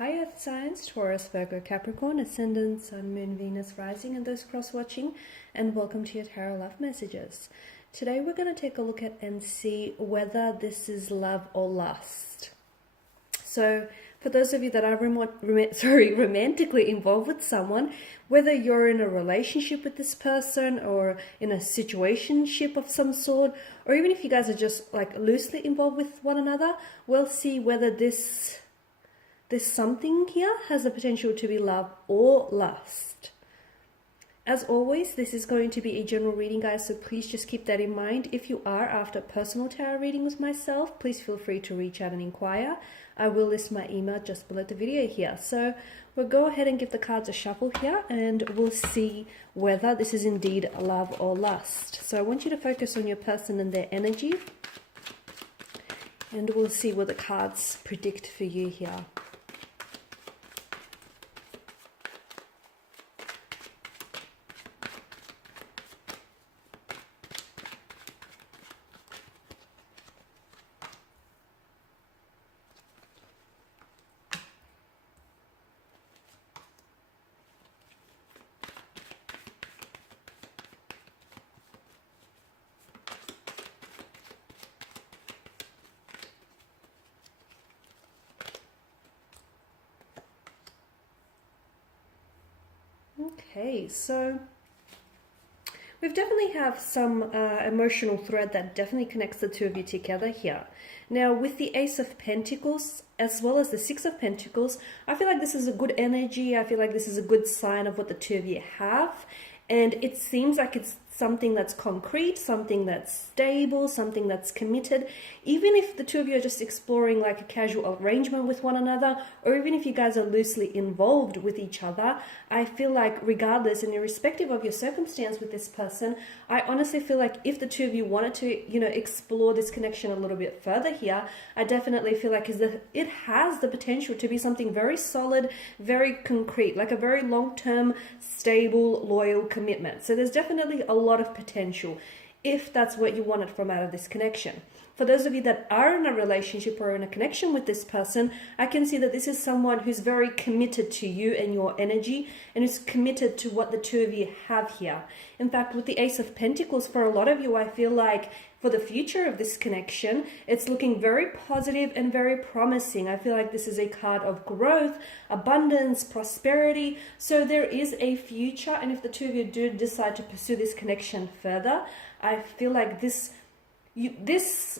Hi Earth Signs, Taurus, Virgo, Capricorn, Ascendant, Sun, Moon, Venus, Rising, and those cross-watching, and welcome to your Tarot Love Messages. Today we're going to take a look at and see whether this is love or lust. So, for those of you that are romantically involved with someone, whether you're in a relationship with this person or in a situationship of some sort, or even if you guys are just like loosely involved with one another, we'll see whether this something here has the potential to be love or lust. As always, this is going to be a general reading, guys, so please just keep that in mind. If you are after personal tarot reading with myself, please feel free to reach out and inquire. I will list my email just below the video here. So we'll go ahead and give the cards a shuffle here, and we'll see whether this is indeed love or lust. So I want you to focus on your person and their energy, and we'll see what the cards predict for you here. Okay, so we've definitely have some emotional thread that definitely connects the two of you together here. Now, with the Ace of Pentacles as well as the Six of Pentacles, I feel like this is a good energy. I feel like this is a good sign of what the two of you have. And it seems like it's something that's concrete, something that's stable, something that's committed. Even if the two of you are just exploring like a casual arrangement with one another, or even if you guys are loosely involved with each other, I feel like regardless and irrespective of your circumstance with this person, I honestly feel like if the two of you wanted to, explore this connection a little bit further here, I definitely feel like it has the potential to be something very solid, very concrete, like a very long-term, stable, loyal commitment. So there's definitely a lot of potential if that's what you wanted from out of this connection. For those of you that are in a relationship or in a connection with this person, I can see that this is someone who's very committed to you and your energy, and who's committed to what the two of you have here. In fact, with the Ace of Pentacles, for a lot of you, I feel like for the future of this connection, it's looking very positive and very promising. I feel like this is a card of growth, abundance, prosperity. So there is a future, and if the two of you do decide to pursue this connection further, I feel like this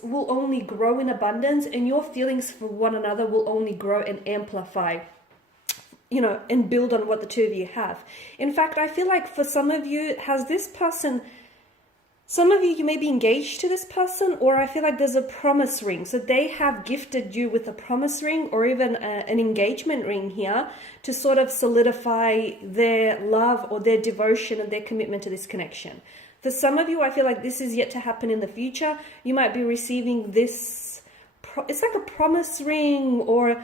will only grow in abundance, and your feelings for one another will only grow and amplify, and build on what the two of you have. In fact, I feel like for some of you, some of you may be engaged to this person, or I feel like there's a promise ring. So they have gifted you with a promise ring or even an engagement ring here to sort of solidify their love or their devotion and their commitment to this connection. For some of you, I feel like this is yet to happen in the future. You might be receiving this, it's like a promise ring, or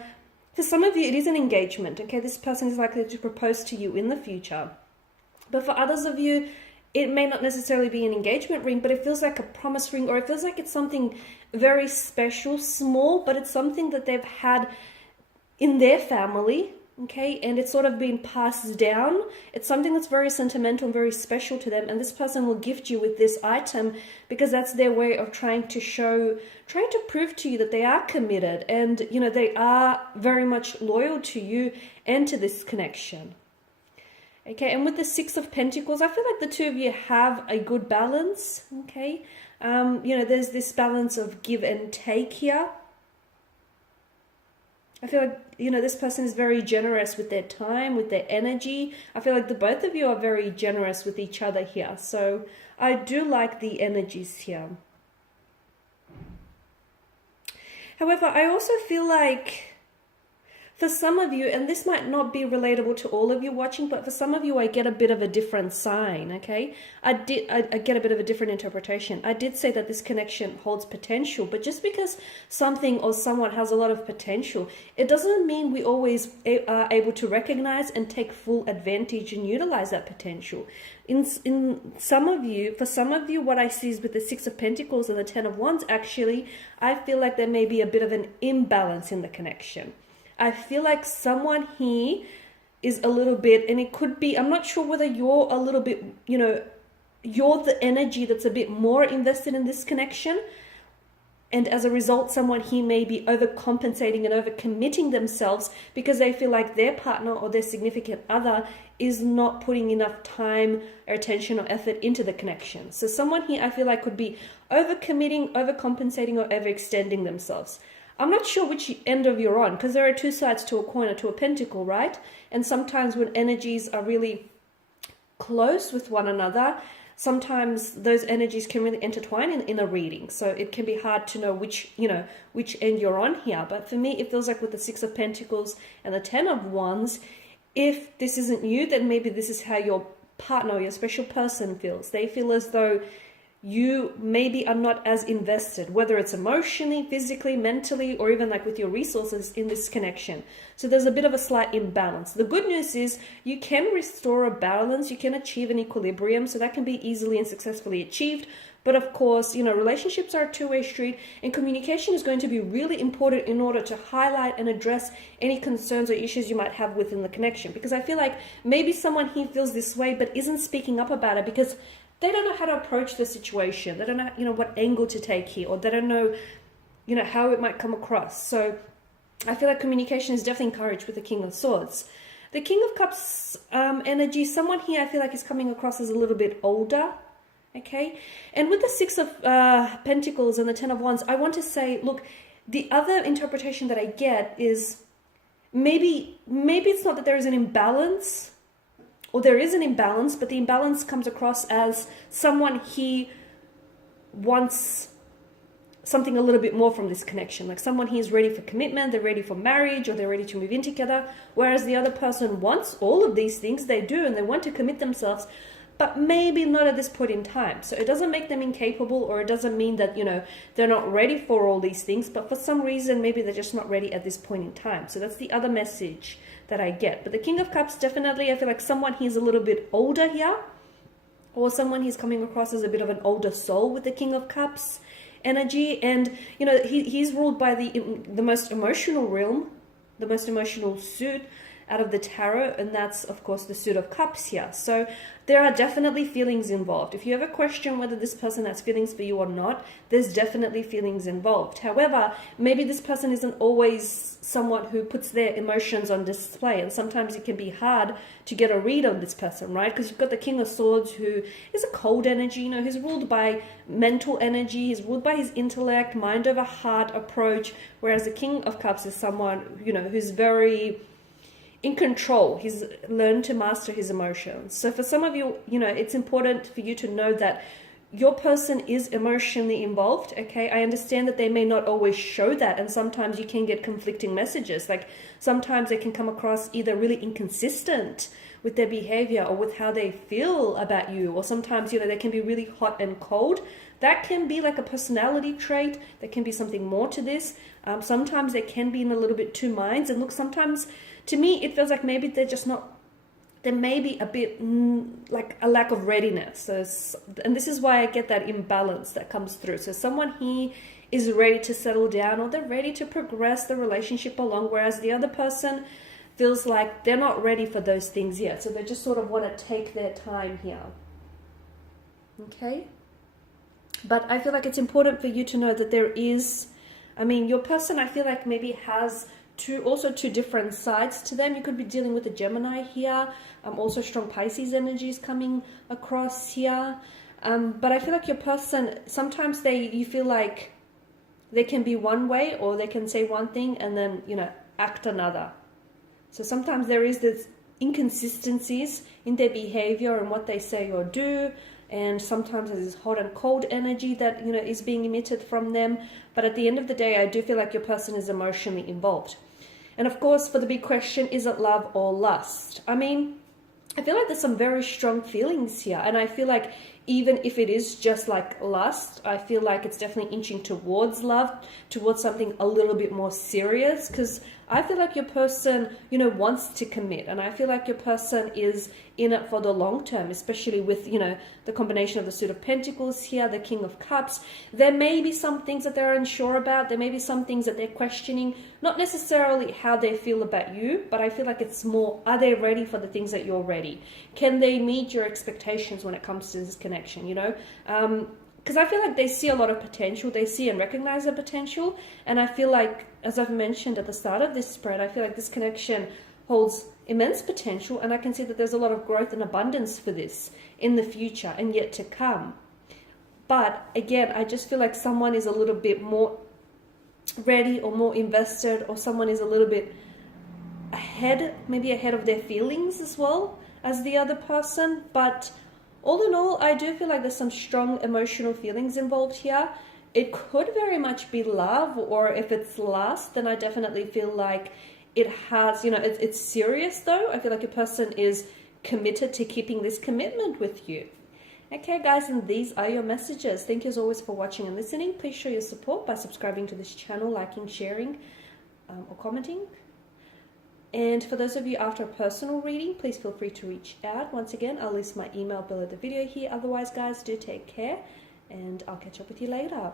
for some of you, it is an engagement. Okay, this person is likely to propose to you in the future. But for others of you, it may not necessarily be an engagement ring, but it feels like a promise ring, or it feels like it's something very special, small, but it's something that they've had in their family. Okay, and it's sort of been passed down. It's something that's very sentimental and very special to them, and this person will gift you with this item because that's their way of trying to prove to you that they are committed, and they are very much loyal to you and to this connection. Okay, and with the Six of Pentacles, I feel like the two of you have a good balance. Okay, there's this balance of give and take here. I feel like, this person is very generous with their time, with their energy. I feel like the both of you are very generous with each other here. So I do like the energies here. However, I also feel like for some of you, and this might not be relatable to all of you watching, but for some of you, I get a bit of a different sign, okay? I get a bit of a different interpretation. I did say that this connection holds potential, but just because something or someone has a lot of potential, it doesn't mean we always are able to recognize and take full advantage and utilize that potential. For some of you, what I see is with the Six of Pentacles and the Ten of Wands, actually, I feel like there may be a bit of an imbalance in the connection. I feel like someone here is a little bit, and it could be, I'm not sure whether you're a little bit, you're the energy that's a bit more invested in this connection. And as a result, someone here may be overcompensating and overcommitting themselves because they feel like their partner or their significant other is not putting enough time or attention or effort into the connection. So someone here I feel like could be overcommitting, overcompensating, or overextending themselves. I'm not sure which end of you're on, because there are two sides to a coin or to a pentacle, right? And sometimes when energies are really close with one another, sometimes those energies can really intertwine in a reading. So it can be hard to know which end you're on here. But for me, it feels like with the Six of Pentacles and the Ten of Wands, if this isn't you, then maybe this is how your partner or your special person feels. They feel as though you maybe are not as invested, whether it's emotionally, physically, mentally, or even like with your resources in this connection. So there's a bit of a slight imbalance. The good news is you can restore a balance, you can achieve an equilibrium, so that can be easily and successfully achieved. But of course, relationships are a two-way street, and communication is going to be really important in order to highlight and address any concerns or issues you might have within the connection. Because I feel like maybe someone here feels this way but isn't speaking up about it because they don't know how to approach the situation. They don't know, what angle to take here, or they don't know, how it might come across. So I feel like communication is definitely encouraged with the King of Swords. The King of Cups energy, someone here I feel like is coming across as a little bit older, okay? And with the Six of Pentacles and the Ten of Wands, I want to say, look, the other interpretation that I get is maybe it's not that there is an imbalance, or there is an imbalance, but the imbalance comes across as someone he wants something a little bit more from this connection. Like someone he is ready for commitment, they're ready for marriage, or they're ready to move in together. Whereas the other person wants all of these things, they do, and they want to commit themselves, but maybe not at this point in time. So it doesn't make them incapable, or it doesn't mean that, they're not ready for all these things, but for some reason, maybe they're just not ready at this point in time. So that's the other message that I get. But the King of Cups, definitely, I feel like someone he's a little bit older here, or someone he's coming across as a bit of an older soul with the King of Cups energy. And, he's ruled by the most emotional realm, the most emotional suit out of the tarot, and that's of course the Suit of Cups here. So there are definitely feelings involved. If you ever question whether this person has feelings for you or not, there's definitely feelings involved. However, maybe this person isn't always someone who puts their emotions on display, and sometimes it can be hard to get a read on this person, right? Because you've got the King of Swords, who is a cold energy, he's ruled by mental energy, he's ruled by his intellect, mind over heart approach, whereas the King of Cups is someone, who's very in control. He's learned to master his emotions. So for some of you, it's important for you to know that your person is emotionally involved, okay? I understand that they may not always show that, and sometimes you can get conflicting messages. Like sometimes they can come across either really inconsistent with their behavior or with how they feel about you, or sometimes, they can be really hot and cold. That can be like a personality trait. There can be something more to this. Sometimes they can be in a little bit two minds. And look, sometimes to me, it feels like maybe they're just not, there may be a bit like a lack of readiness. So, and this is why I get that imbalance that comes through. So someone here is ready to settle down, or they're ready to progress the relationship along, whereas the other person feels like they're not ready for those things yet. So they just sort of want to take their time here. Okay? But I feel like it's important for you to know that there is, your person, I feel like maybe has two different sides to them. You could be dealing with a Gemini here. Also strong Pisces energies coming across here. But I feel like your person, sometimes you feel like they can be one way, or they can say one thing and then, act another. So sometimes there is this inconsistencies in their behavior and what they say or do. And sometimes there's this hot and cold energy that, is being emitted from them. But at the end of the day, I do feel like your person is emotionally involved. And of course, for the big question, is it love or lust? I feel like there's some very strong feelings here. And I feel like even if it is just like lust, I feel like it's definitely inching towards love, towards something a little bit more serious, because I feel like your person, you know, wants to commit, and I feel like your person is in it for the long term, especially with, you know, the combination of the Suit of Pentacles here, the King of Cups. There may be some things that they're unsure about. There may be some things that they're questioning, not necessarily how they feel about you, but I feel like it's more, are they ready for the things that you're ready? Can they meet your expectations when it comes to this connection, you know? Because I feel like they see a lot of potential. They see and recognize the potential. And I feel like, as I've mentioned at the start of this spread, I feel like this connection holds immense potential. And I can see that there's a lot of growth and abundance for this in the future and yet to come. But again, I just feel like someone is a little bit more ready or more invested, or someone is a little bit ahead, maybe ahead of their feelings as well as the other person. But all in all, I do feel like there's some strong emotional feelings involved here. It could very much be love, or if it's lust, then I definitely feel like it has, you know, it's serious though. I feel like a person is committed to keeping this commitment with you. Okay, guys, and these are your messages. Thank you as always for watching and listening. Please show your support by subscribing to this channel, liking, sharing, or commenting. And for those of you after a personal reading, please feel free to reach out. Once again, I'll list my email below the video here. Otherwise, guys, do take care, and I'll catch up with you later.